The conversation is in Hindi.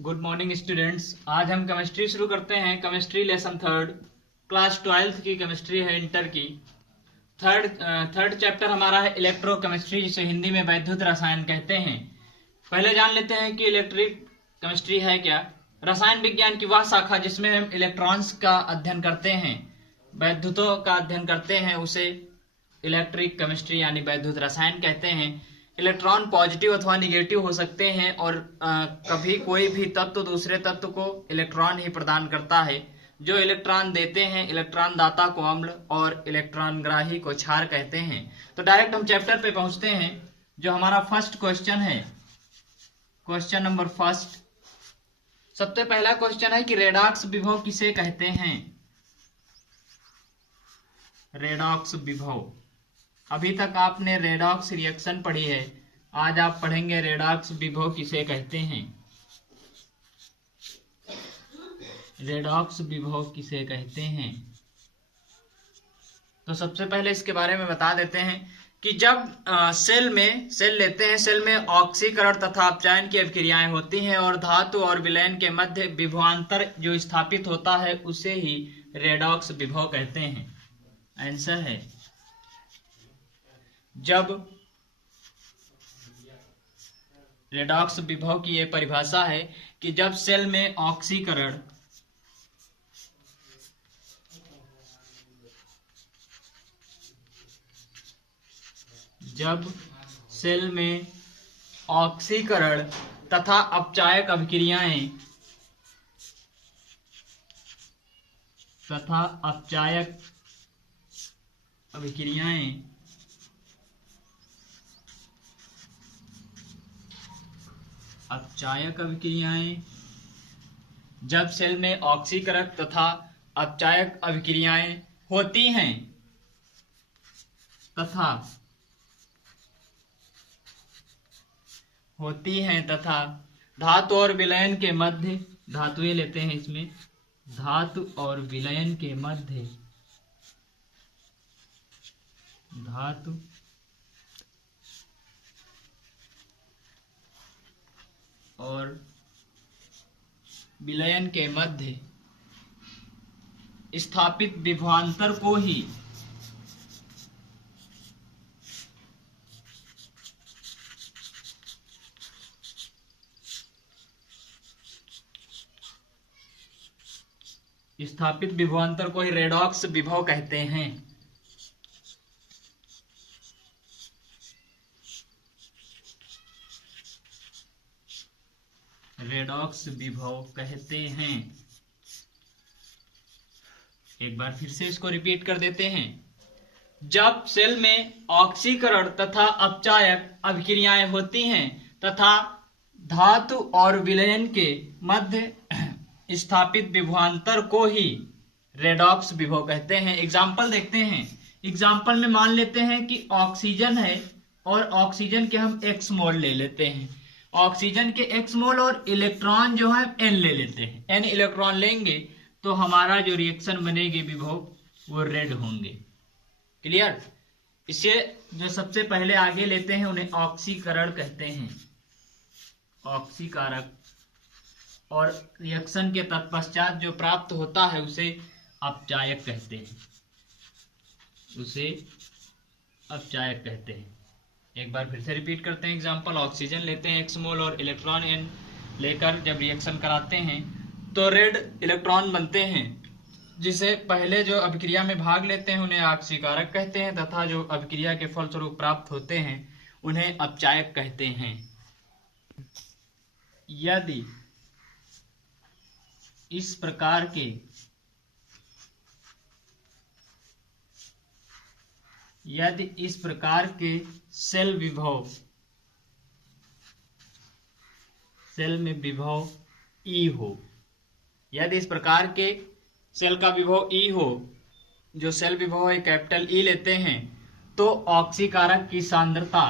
Good morning students. आज हम केमिस्ट्री शुरू करते हैं। Chemistry lesson third, class 12th की केमिस्ट्री है, इंटर की। थर्ड चैप्टर हमारा है इलेक्ट्रोकेमिस्ट्री, जिसे हिंदी में वैद्युत रसायन कहते हैं। पहले जान लेते हैं कि इलेक्ट्रिक केमिस्ट्री है क्या। रसायन विज्ञान की वह शाखा जिसमें हम इलेक्ट्रॉन्स का अध्ययन करते हैं, वैद्युतों का अध्ययन करते हैं, उसे इलेक्ट्रिक केमिस्ट्री यानी वैद्युत रसायन कहते हैं। इलेक्ट्रॉन पॉजिटिव अथवा निगेटिव हो सकते हैं और कभी कोई भी तत्व दूसरे तत्व को इलेक्ट्रॉन ही प्रदान करता है। जो इलेक्ट्रॉन देते हैं, इलेक्ट्रॉन दाता को अम्ल और इलेक्ट्रॉन ग्राही को क्षार कहते हैं। तो डायरेक्ट हम चैप्टर पे पहुंचते हैं। जो हमारा फर्स्ट क्वेश्चन है, क्वेश्चन नंबर फर्स्ट, सबसे पहला क्वेश्चन है कि रेडॉक्स विभव किसे कहते हैं। रेडॉक्स विभव, अभी तक आपने रेडॉक्स रिएक्शन पढ़ी है, आज आप पढ़ेंगे रेडॉक्स विभव किसे कहते हैं। रेडॉक्स विभव किसे कहते हैं, तो सबसे पहले इसके बारे में बता देते हैं कि जब सेल लेते हैं, सेल में ऑक्सीकरण तथा अपचयन की अभिक्रियाएं होती हैं और धातु और विलयन के मध्य विभवांतर जो स्थापित होता है उसे ही रेडॉक्स विभव कहते हैं। आंसर है, जब रेडॉक्स विभव की यह परिभाषा है कि जब सेल में ऑक्सीकरण तथा अपचायक अभिक्रियाएं जब सेल में ऑक्सीकरण तथा अपचायक अभिक्रियाएं होती हैं तथा धातु और विलयन के मध्य, धातुएं लेते हैं इसमें, धातु और विलयन के मध्य, धातु और विलयन के मध्य स्थापित विभवांतर को ही रेडॉक्स विभव कहते हैं। रेडॉक्स विभव कहते हैं। एक बार फिर से इसको रिपीट कर देते हैं। जब सेल में ऑक्सीकरण तथा अपचायक अभिक्रियाएं होती हैं तथा धातु और विलयन के मध्य स्थापित विभवांतर को ही रेडॉक्स विभव कहते हैं। एग्जाम्पल देखते हैं। एग्जाम्पल में मान लेते हैं कि ऑक्सीजन है और ऑक्सीजन के हम x मोल ले लेते हैं। ऑक्सीजन के x मोल और इलेक्ट्रॉन जो है n ले लेते हैं। n इलेक्ट्रॉन लेंगे तो हमारा जो रिएक्शन बनेगी विभव वो रेड होंगे। क्लियर। इसे जो सबसे पहले आगे लेते हैं उन्हें ऑक्सीकरण कहते हैं, ऑक्सीकारक, और रिएक्शन के तत्पश्चात जो प्राप्त होता है उसे अपचायक कहते हैं, एक बार फिर से रिपीट करते हैं एग्जांपल। ऑक्सीजन लेते हैं x मोल और इलेक्ट्रॉन n लेकर जब रिएक्शन कराते हैं तो रेड इलेक्ट्रॉन बनते हैं, जिसे पहले जो अभिक्रिया में भाग लेते हैं उन्हें ऑक्सीकारक कहते हैं तथा जो अभिक्रिया के फलस्वरूप प्राप्त होते हैं उन्हें अपचायक कहते हैं। यदि इस प्रकार के सेल में विभव E हो, यदि इस प्रकार के सेल का विभव E हो, जो सेल विभव है कैपिटल E लेते हैं, तो ऑक्सीकारक की सांद्रता